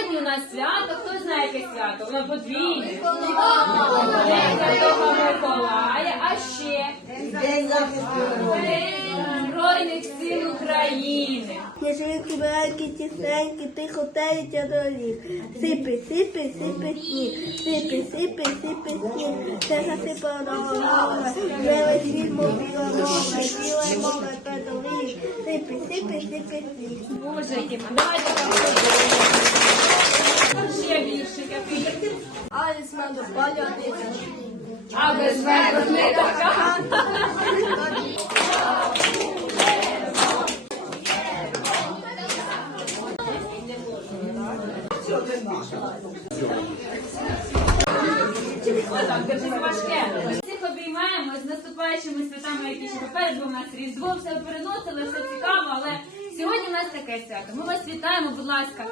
Сьогодні у нас свято. Хто знає, яке свято? Воно подвійне. День Святого Миколая, а ще День захисту День Збройних сил України. Сніжинки великі, тісенькі, тихо теють долів. Сипи, сипи, сипи сніг, сипи, сипи, сипи сніг. Це засипало до голови, білий світ, мов біла нога, біле море педалів. Сипи, сипи, сипи сніг. Боже, які. Давайте Мене палювати. А без мене не така. Отак, держи важке. Всіх обіймаємо з наступаючими святами, які ще попереду у нас різдво, все переносили, все цікаво, але сьогодні у нас таке свято. Ми вас вітаємо, будь ласка.